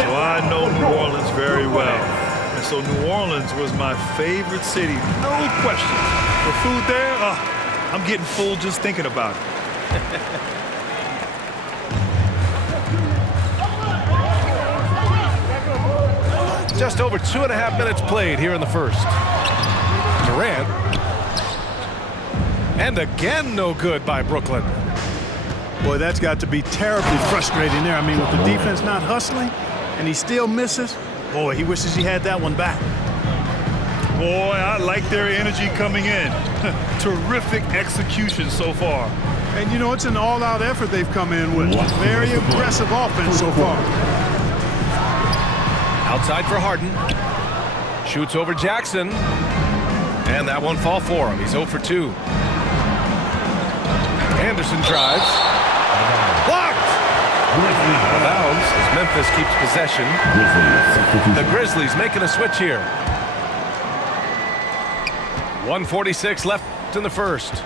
So I know New Orleans very well. And so New Orleans was my favorite city, no question. The food there, I'm getting full just thinking about it. Just over 2.5 minutes played here in the first. Durant. And again, no good by Brooklyn. Boy, that's got to be terribly frustrating there. I mean, with the defense not hustling, and he still misses. Boy, he wishes he had that one back. Boy, I like their energy coming in. Terrific execution so far. And, you know, it's an all-out effort they've come in with. Very aggressive offense so far. Outside for Harden. Shoots over Jackson. And that one fall for him. He's 0 for 2. Anderson drives. Blocked! Out of bounds as Memphis keeps possession. The Grizzlies making a switch here. 1:46 left in the first.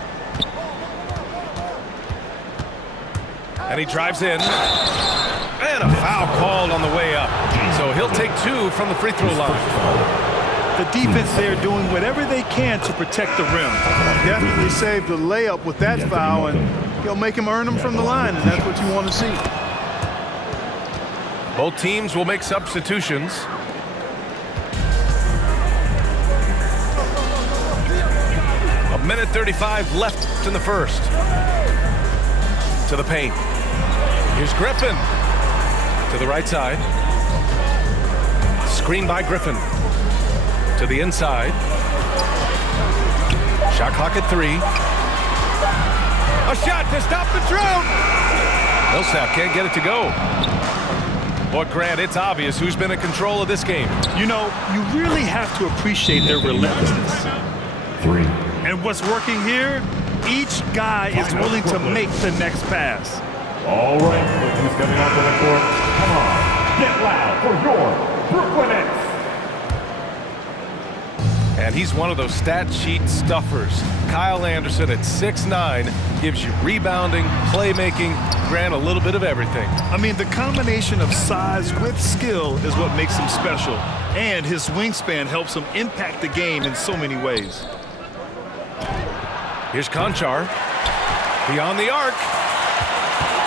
And he drives in. And a foul called on the way up. So he'll take 2 from the free throw line. The defense there doing whatever they can to protect the rim. Definitely saved a layup with that foul, and he'll make him earn them from the line, and that's what you want to see. Both teams will make substitutions. A minute 35 left in the first. To the paint. Here's Griffin. To the right side. Screen by Griffin. To the inside. Shot clock at 3. A shot to stop the drought. Millsap can't get it to go. But Grant, it's obvious who's been in control of this game. You know, you really have to appreciate their relentlessness. 3. And what's working here, each guy is willing to make the next pass. All right, look who's coming onto the court. Come on, get loud for your Brooklyn Nets. And he's one of those stat sheet stuffers. Kyle Anderson at 6'9" gives you rebounding, playmaking, Grant, a little bit of everything. I mean, the combination of size with skill is what makes him special. And his wingspan helps him impact the game in so many ways. Here's Conchar. Beyond the arc.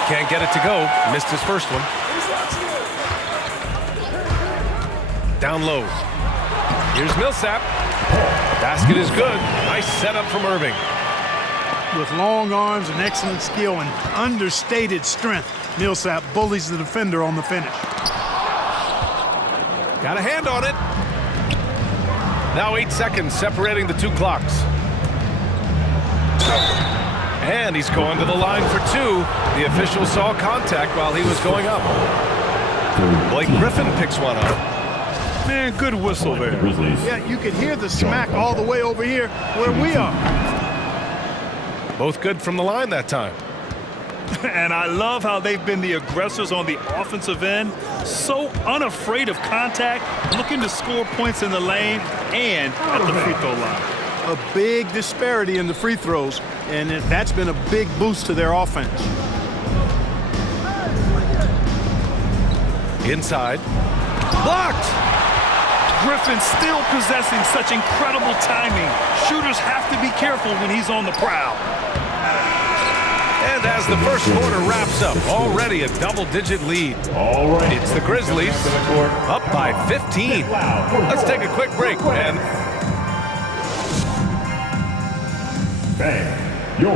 Can't get it to go. Missed his first one. Down low. Here's Millsap. Basket is good. Nice setup from Irving. With long arms and excellent skill and understated strength, Millsap bullies the defender on the finish. Got a hand on it. Now 8 seconds separating the 2 clocks. And he's going to the line for 2. The official saw contact while he was going up. Blake Griffin picks one up. Man, good whistle there. Yeah, you can hear the smack all the way over here where we are. Both good from the line that time. And I love how they've been the aggressors on the offensive end. So unafraid of contact, looking to score points in the lane and at the free throw line. A big disparity in the free throws, and that's been a big boost to their offense. Inside. Blocked! Griffin still possessing such incredible timing. Shooters have to be careful when he's on the prowl. And as the first quarter wraps up, already a double-digit lead. All right. It's the Grizzlies up by 15. Let's take a quick break, man. Bang, your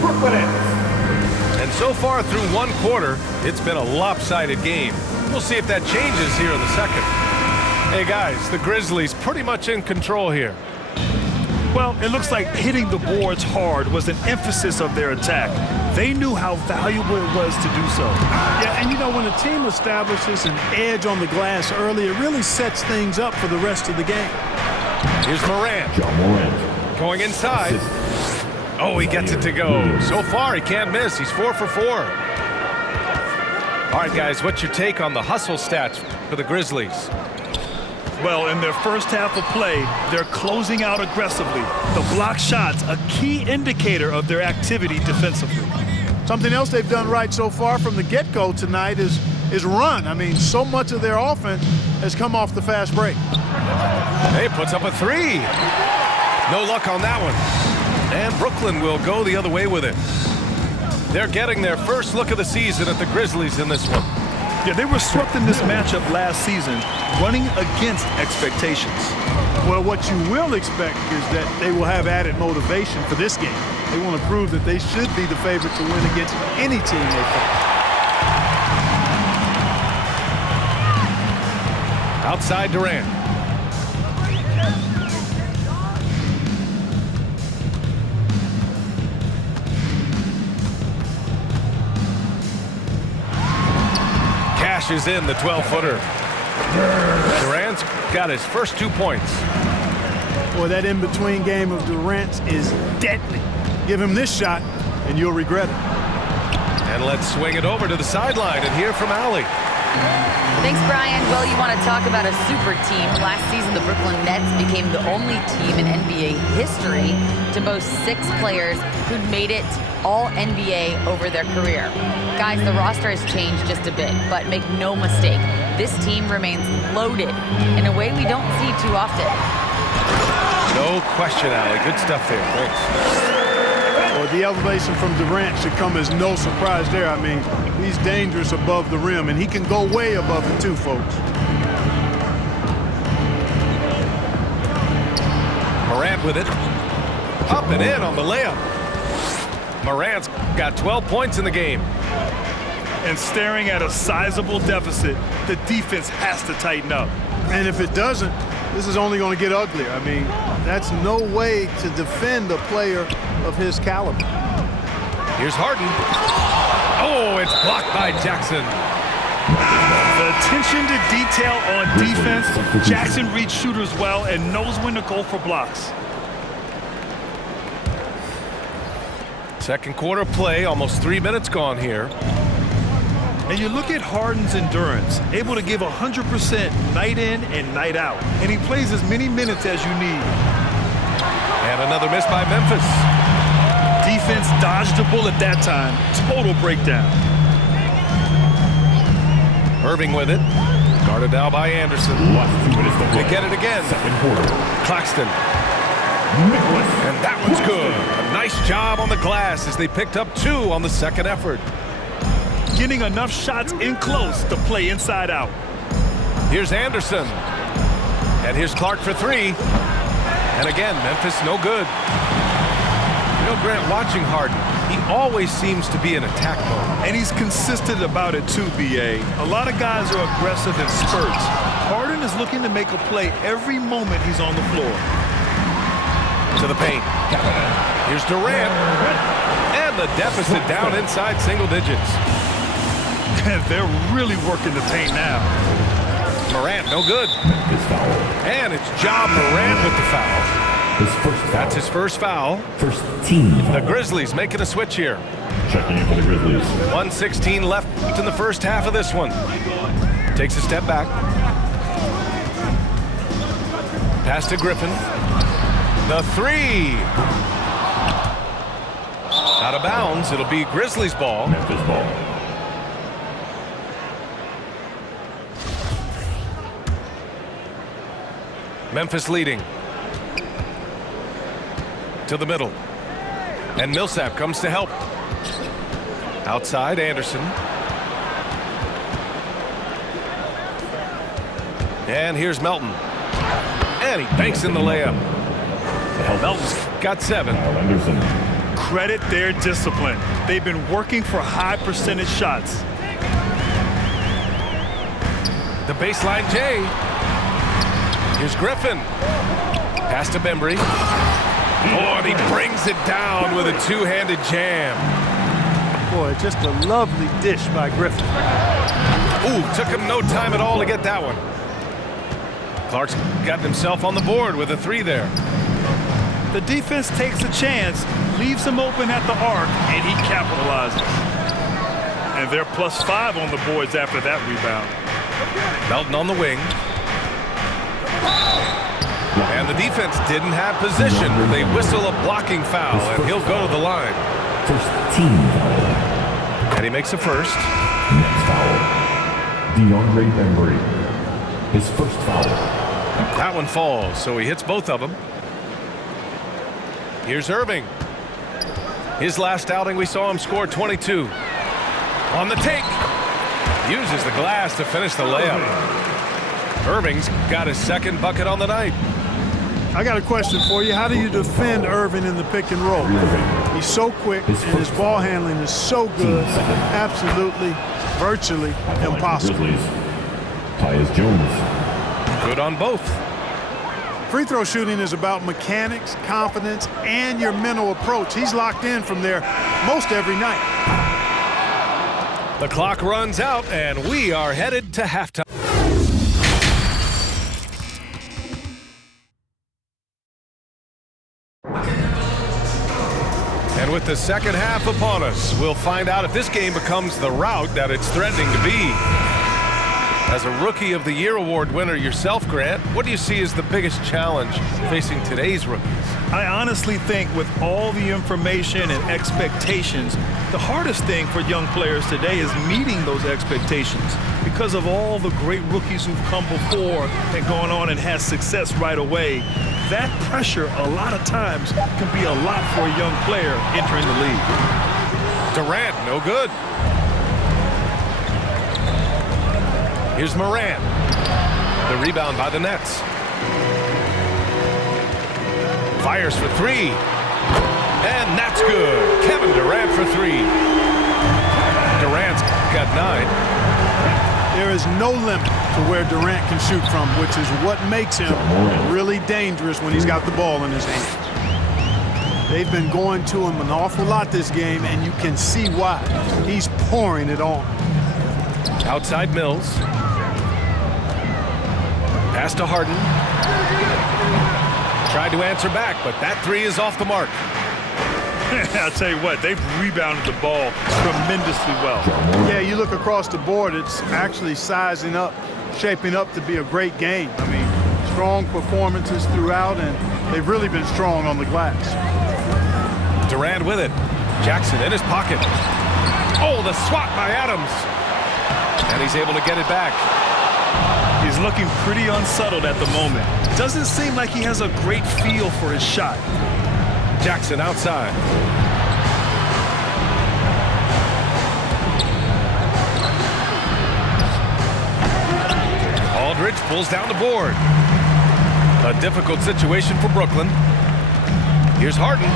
Brooklyn Nets. And so far through 1 quarter, it's been a lopsided game. We'll see if that changes here in the second. Hey guys, the Grizzlies pretty much in control here. Well, it looks like hitting the boards hard was an emphasis of their attack. They knew how valuable it was to do so. Yeah, and you know, when a team establishes an edge on the glass early, it really sets things up for the rest of the game. Here's Morant. John Morant. Going inside. Oh, he gets it to go. So far, he can't miss. He's 4 for 4. All right, guys, what's your take on the hustle stats for the Grizzlies? Well, in their first half of play, they're closing out aggressively. The block shots, a key indicator of their activity defensively. Something else they've done right so far from the get-go tonight is is run. I mean, so much of their offense has come off the fast break. Hey, puts up a three. No luck on that one. And Brooklyn will go the other way with it. They're getting their first look of the season at the Grizzlies in this one. Yeah, they were swept in this matchup last season, running against expectations. Well, what you will expect is that they will have added motivation for this game. They want to prove that they should be the favorite to win against any team they face. Outside Durant. Cashes in the 12-footer. Durant's got his first 2 points. Boy, that in-between game of Durant's is deadly. Give him this shot, and you'll regret it. And let's swing it over to the sideline and hear from Allie. Thanks, Brian. Well, you want to talk about a super team. Last season, the Brooklyn Nets became the only team in NBA history to boast 6 players who'd made it all NBA over their career. Guys, the roster has changed just a bit, but make no mistake, this team remains loaded in a way we don't see too often. No question, Allie. Good stuff there. Thanks. Well, the elevation from Durant should come as no surprise there. I mean, he's dangerous above the rim, and he can go way above the two, folks. Morant with it. Up and in on the layup. Morant's got 12 points in the game. And staring at a sizable deficit, the defense has to tighten up. And if it doesn't, this is only going to get uglier. I mean, that's no way to defend a player of his caliber. Here's Harden. Oh, it's blocked by Jackson. The attention to detail on defense. Jackson reads shooters well and knows when to go for blocks. Second quarter play, almost 3 minutes gone here. And you look at Harden's endurance, able to give 100% night in and night out. And he plays as many minutes as you need. And another miss by Memphis. Defense dodged a bullet that time. Total breakdown. Irving with it. Guarded now by Anderson. Last 2 minutes to play. They get it again. Second quarter. Claxton. Nicholas. And that one's good. A nice job on the glass as they picked up 2 on the second effort. Getting enough shots in close to play inside out. Here's Anderson. And here's Clark for 3. And again, Memphis no good. You know, Grant, watching Harden, he always seems to be in attack mode. And he's consistent about it too, B.A. A lot of guys are aggressive in spurts. Harden is looking to make a play every moment he's on the floor. To the paint. Here's Durant. And the deficit down inside single digits. And they're really working the paint now. Morant, no good. Memphis foul. And it's Ja Morant with the foul. His first foul. That's his first foul. First team foul. The Grizzlies making a switch here. Checking in for the Grizzlies. 1:16 left in the first half of this one. Takes a step back. Pass to Griffin. The 3. Out of bounds. It'll be Grizzlies ball. Memphis ball. Memphis leading. To the middle. And Millsap comes to help. Outside, Anderson. And here's Melton. And he banks in the layup. Melton's got 7. Kyle Anderson. Credit their discipline. They've been working for high percentage shots. The baseline J. Here's Griffin. Pass to Bembry. Oh, and he brings it down with a two-handed jam. Boy, just a lovely dish by Griffin. Ooh, took him no time at all to get that one. Clark's got himself on the board with a 3 there. The defense takes a chance, leaves him open at the arc, and he capitalizes. And they're +5 on the boards after that rebound. Melton on the wing. And the defense didn't have position. They whistle a blocking foul, and he'll go to the line. First team foul. And he makes a first. Next foul. DeAndre Bembry. His first foul. That one falls, so he hits both of them. Here's Irving. His last outing, we saw him score 22. On the take. Uses the glass to finish the layup. Irving's got his second bucket on the night. I got a question for you. How do you defend Irving in the pick and roll? He's so quick, and his ball handling is so good. Absolutely, virtually impossible. Grizzlies. Tyus Jones. Good on both. Free throw shooting is about mechanics, confidence, and your mental approach. He's locked in from there most every night. The clock runs out, and we are headed to halftime. And with the second half upon us, we'll find out if this game becomes the rout that it's threatening to be. As a Rookie of the Year award winner yourself, Grant, what do you see as the biggest challenge facing today's rookies? I honestly think with all the information and expectations, the hardest thing for young players today is meeting those expectations. Because of all the great rookies who've come before and gone on and had success right away, that pressure a lot of times can be a lot for a young player entering the league. Durant, no good. Here's Moran. The rebound by the Nets. Fires for three. And that's good. Kevin Durant for three. Durant's got 9. There is no limit to where Durant can shoot from, which is what makes him really dangerous when he's got the ball in his hands. They've been going to him an awful lot this game, and you can see why. He's pouring it on. Outside Mills. Pass to Harden. Tried to answer back, but that three is off the mark. I'll tell you what, they've rebounded the ball tremendously well. Yeah, you look across the board, it's actually sizing up, shaping up to be a great game. I mean, strong performances throughout, and they've really been strong on the glass. Durant with it. Jackson in his pocket. Oh, the swat by Adams. And he's able to get it back. He's looking pretty unsettled at the moment. Doesn't seem like he has a great feel for his shot. Jackson outside. Aldridge pulls down the board. A difficult situation for Brooklyn. Here's Harden.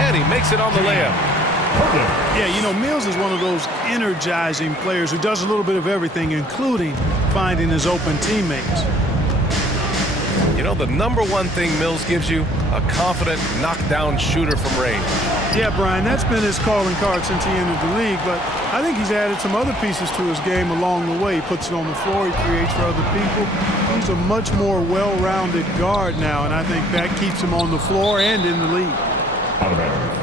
And he makes it on the layup. Yeah, you know, Mills is one of those energizing players who does a little bit of everything, including finding his open teammates. You know, the number one thing Mills gives you, a confident knockdown shooter from range. Yeah, Brian, that's been his calling card since he entered the league, but I think he's added some other pieces to his game along the way. He puts it on the floor, he creates for other people. He's a much more well-rounded guard now, and I think that keeps him on the floor and in the league.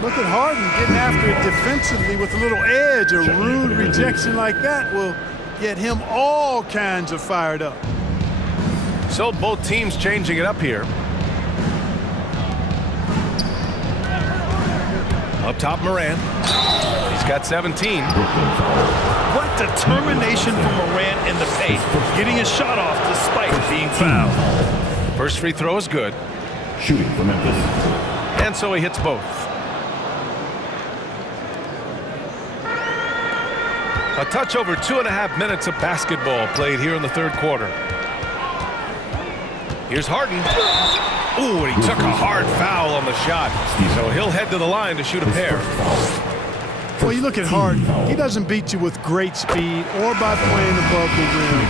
Look at Harden getting after it defensively with a little edge. A rude rejection like that will get him all kinds of fired up. So both teams changing it up here. Up top, Moran. He's got 17. What determination from Moran in the paint, getting his shot off despite being fouled. First free throw is good. Shooting for Memphis. And so he hits both. A touch over 2.5 minutes of basketball played here in the third quarter. Here's Harden. Ooh, and he took a hard foul on the shot. So he'll head to the line to shoot a pair. Well, you look at Harden. He doesn't beat you with great speed or by playing above the rim.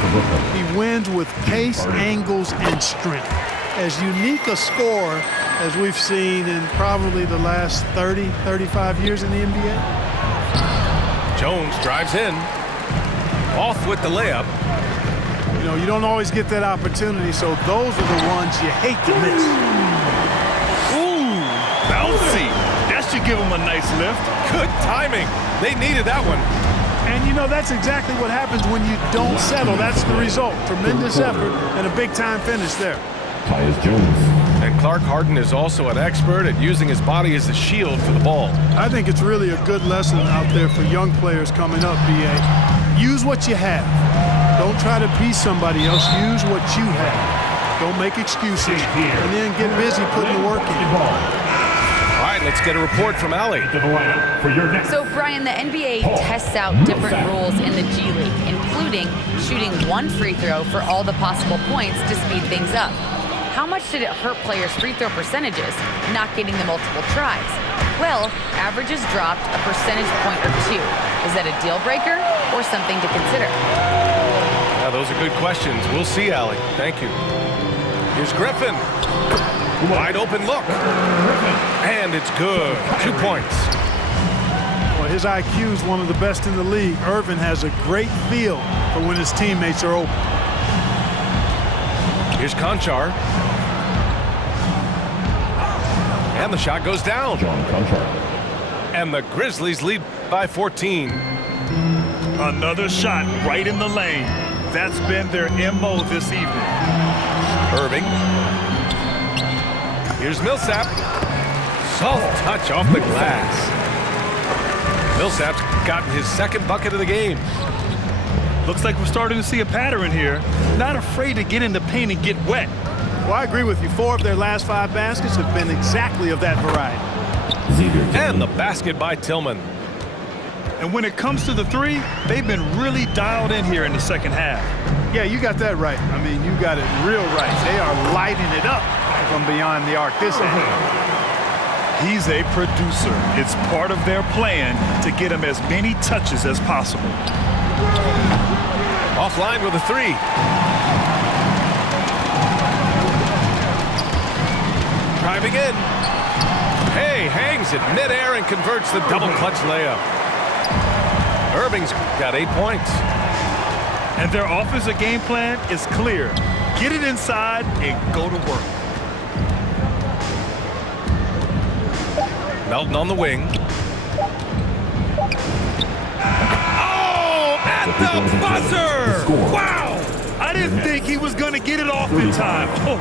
He wins with pace, angles, and strength. As unique a scorer as we've seen in probably the last 30, 35 years in the NBA. Jones drives in. Off with the layup. You know, you don't always get that opportunity, so those are the ones you hate to miss. Ooh, bouncy. That should give him a nice lift. Good timing. They needed that one. And, you know, that's exactly what happens when you don't settle. That's the result. Tremendous effort and a big-time finish there. Tyus Jones. And Clark Harden is also an expert at using his body as a shield for the ball. I think it's really a good lesson out there for young players coming up, B.A. Use what you have. Don't try to be somebody else. Use what you have. Don't make excuses. And then get busy putting the work in. All right, let's get a report from Allie. So, Brian, the NBA tests out different rules in the G League, including shooting one free throw for all the possible points to speed things up. How much did it hurt players' free throw percentages not getting the multiple tries? Well, averages dropped a percentage point or two. Is that a deal breaker or something to consider? Yeah, those are good questions. We'll see, Allie. Thank you. Here's Griffin. Wide open look. And it's good. 2 points. Well, his IQ is one of the best in the league. Irvin has a great feel for when his teammates are open. Here's Conchar. And the shot goes down. John Conchar. And the Grizzlies lead by 14. Another shot right in the lane. That's been their MO this evening. Irving. Here's Millsap. Soft touch off the glass. Millsap's gotten his second bucket of the game. Looks like we're starting to see a pattern here. Not afraid to get in the paint and get wet. Well, I agree with you. 4 of their last 5 baskets have been exactly of that variety. And the basket by Tillman. And when it comes to the three, they've been really dialed in here in the second half. Yeah, you got that right. I mean, you got it real right. They are lighting it up from beyond the arc this end. He's a producer. It's part of their plan to get him as many touches as possible. Offline with a 3. Driving in. Hey, hangs it midair and converts the double clutch layup. Irving's got 8 points. And their offensive game plan is clear. Get it inside and go to work. Melton on the wing. Oh, at the buzzer! Wow! I didn't think he was going to get it off in time. Oh,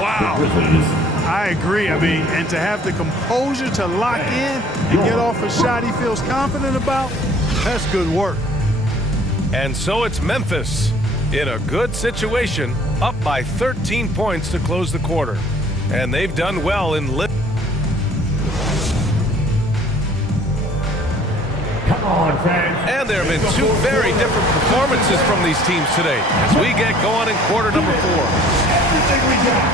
wow. I agree. I mean, and to have the composure to lock in and get off a shot he feels confident about, that's good work. And so it's Memphis in a good situation, up by 13 points to close the quarter. And they've done well in Come on, fans. And there have been 2 very different performances from these teams today as we get going in quarter number 4. Everything we got.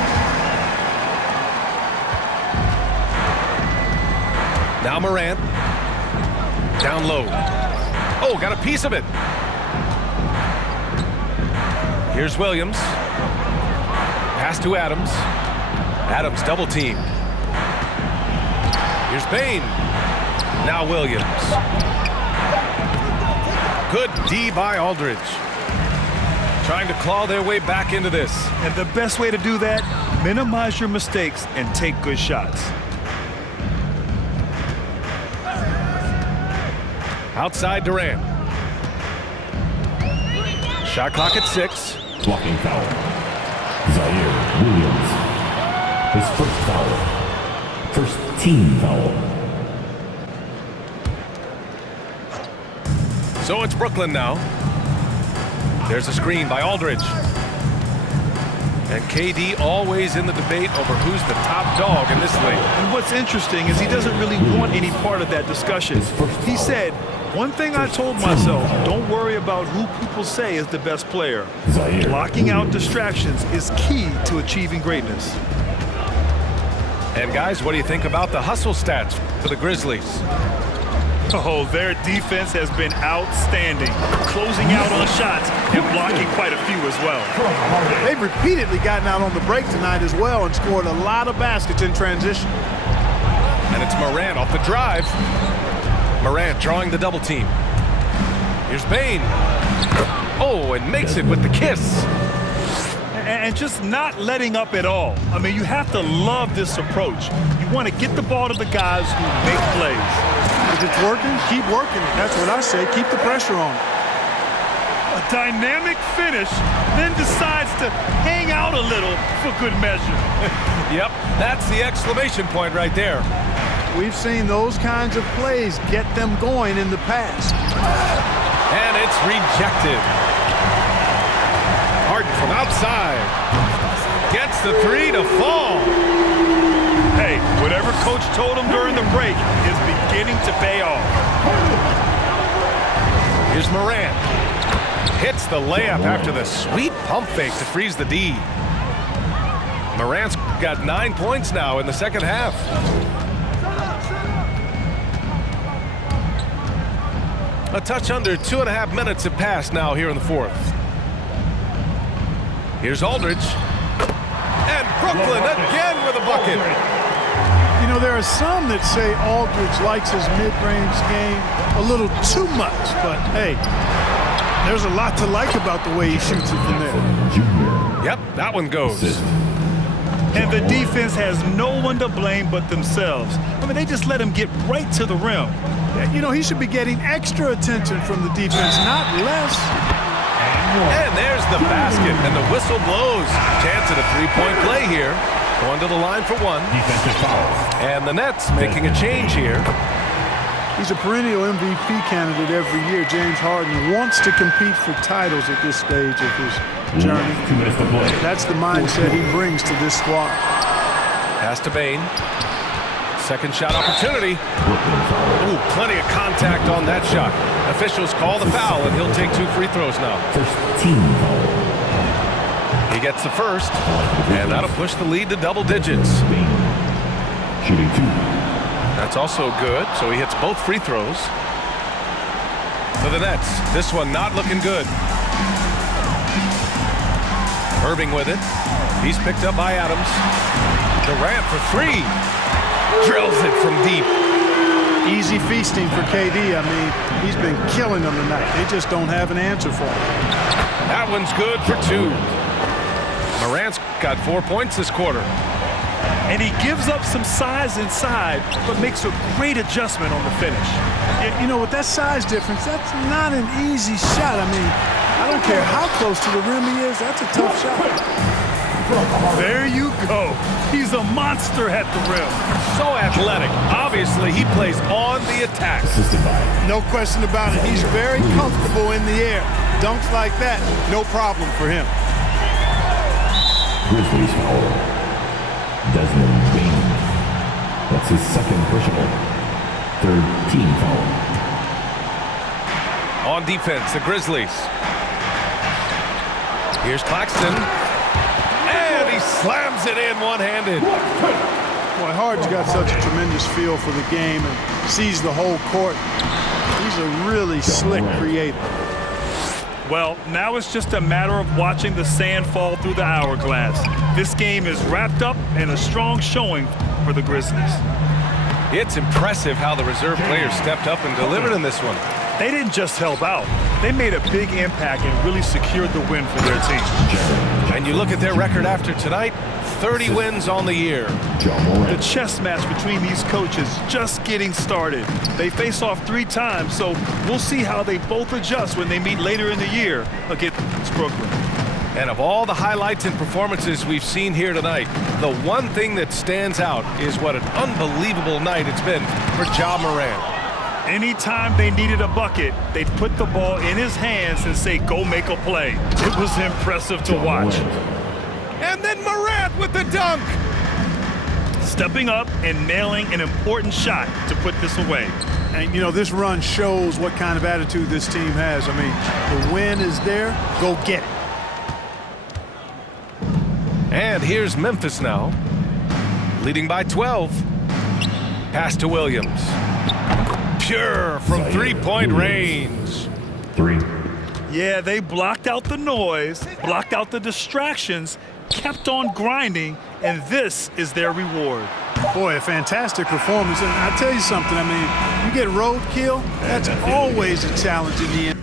Now Morant. Down low. Oh, got a piece of it. Here's Williams. Pass to Adams. Adams double team. Here's Bane. Now Williams. Good D by Aldridge. Trying to claw their way back into this. And the best way to do that, minimize your mistakes and take good shots. Outside Durant. Shot clock at 6. Blocking foul. Zaire Williams. His first foul. First team foul. So it's Brooklyn now. There's a screen by Aldridge. And KD always in the debate over who's the top dog in this league. And what's interesting is he doesn't really want any part of that discussion. He said, one thing I told myself, don't worry about who people say is the best player. Blocking out distractions is key to achieving greatness. And guys, what do you think about the hustle stats for the Grizzlies? Oh, their defense has been outstanding, closing out on shots and blocking quite a few as well. They've repeatedly gotten out on the break tonight as well and scored a lot of baskets in transition. And it's Morant off the drive. Morant drawing the double team. Here's Bane. Oh, and makes it with the kiss. And just not letting up at all. I mean, you have to love this approach. You want to get the ball to the guys who make plays. If it's working, keep working. That's what I say. Keep the pressure on. A dynamic finish, then decides to hang out a little for good measure. Yep, that's the exclamation point right there. We've seen those kinds of plays get them going in the past. And it's rejected. outside. Gets the three to fall. Hey, whatever coach told him during the break is beginning to pay off. Here's Morant. Hits the layup after the sweet pump fake to freeze the D. Morant's got 9 points now in the second half. A touch under 2.5 minutes have passed now here in the fourth. Here's Aldridge. And Brooklyn again with a bucket. You know, there are some that say Aldridge likes his mid-range game a little too much, but hey, there's a lot to like about the way he shoots it from there. Yep, that one goes. And the defense has no one to blame but themselves. I mean, they just let him get right to the rim. You know, he should be getting extra attention from the defense, not less. And there's the basket, and the whistle blows. Chance at a three-point play here. Going to the line for one. Defensive foul. And the Nets making a change here. He's a perennial MVP candidate every year. James Harden wants to compete for titles at this stage of his journey. 2 minutes to play. That's the mindset he brings to this squad. Pass to Bane. Second shot opportunity. Ooh, plenty of contact on that shot. Officials call the foul, and he'll take 2 free throws now. First team foul. He gets the first, and that'll push the lead to double digits. Shooting 2. That's also good, so he hits both free throws. For the Nets, this one not looking good. Irving with it. He's picked up by Adams. Durant for 3. Drills it from deep. Easy feasting for KD. I mean, he's been killing them tonight. They just don't have an answer for him. That one's good for 2. Morant's got 4 points this quarter. And he gives up some size inside, but makes a great adjustment on the finish. You know, with that size difference, that's not an easy shot. I mean, I don't care how close to the rim he is. That's a tough shot. There you go. He's a monster at the rim. So athletic. Obviously, he plays on the attack. No question about it. He's very comfortable in the air. Dunks like that, no problem for him. Grizzlies foul. Desmond Bane. That's his second personal. Third team foul. On defense, the Grizzlies. Here's Claxton. And he slams it in one-handed. Boy, Harden's got such a tremendous feel for the game and sees the whole court. He's a really slick creator. Well, now it's just a matter of watching the sand fall through the hourglass. This game is wrapped up in a strong showing for the Grizzlies. It's impressive how the reserve players stepped up and delivered in this one. They didn't just help out. They made a big impact and really secured the win for their team. And you look at their record after tonight, 30 wins on the year. The chess match between these coaches just getting started. They face off 3 times, so we'll see how they both adjust when they meet later in the year against Brooklyn. And of all the highlights and performances we've seen here tonight, the one thing that stands out is what an unbelievable night it's been for Ja Morant. Anytime they needed a bucket, they'd put the ball in his hands and say, go make a play. It was impressive to watch. And then Morant with the dunk. Stepping up and nailing an important shot to put this away. And, you know, this run shows what kind of attitude this team has. I mean, the win is there. Go get it. And here's Memphis now, leading by 12. Pass to Williams. Pure from three-point range. 3. Yeah, they blocked out the noise, blocked out the distractions, kept on grinding, and this is their reward. Boy, a fantastic performance. And I'll tell you something, I mean, you get roadkill, that's always a challenge in the end.